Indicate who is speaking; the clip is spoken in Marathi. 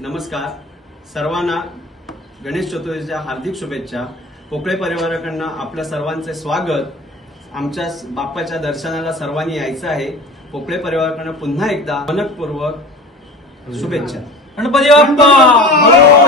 Speaker 1: नमस्कार. सर्वांना गणेश चतुर्थीच्या हार्दिक शुभेच्छा. पोकळे परिवाराकडनं आपल्या सर्वांचे स्वागत. आमच्या बाप्पाच्या दर्शनाला सर्वांनी यायचं आहे. पोकळे परिवाराकडनं पुन्हा एकदा मनपूर्वक शुभेच्छा.
Speaker 2: गणपती बाप्पा!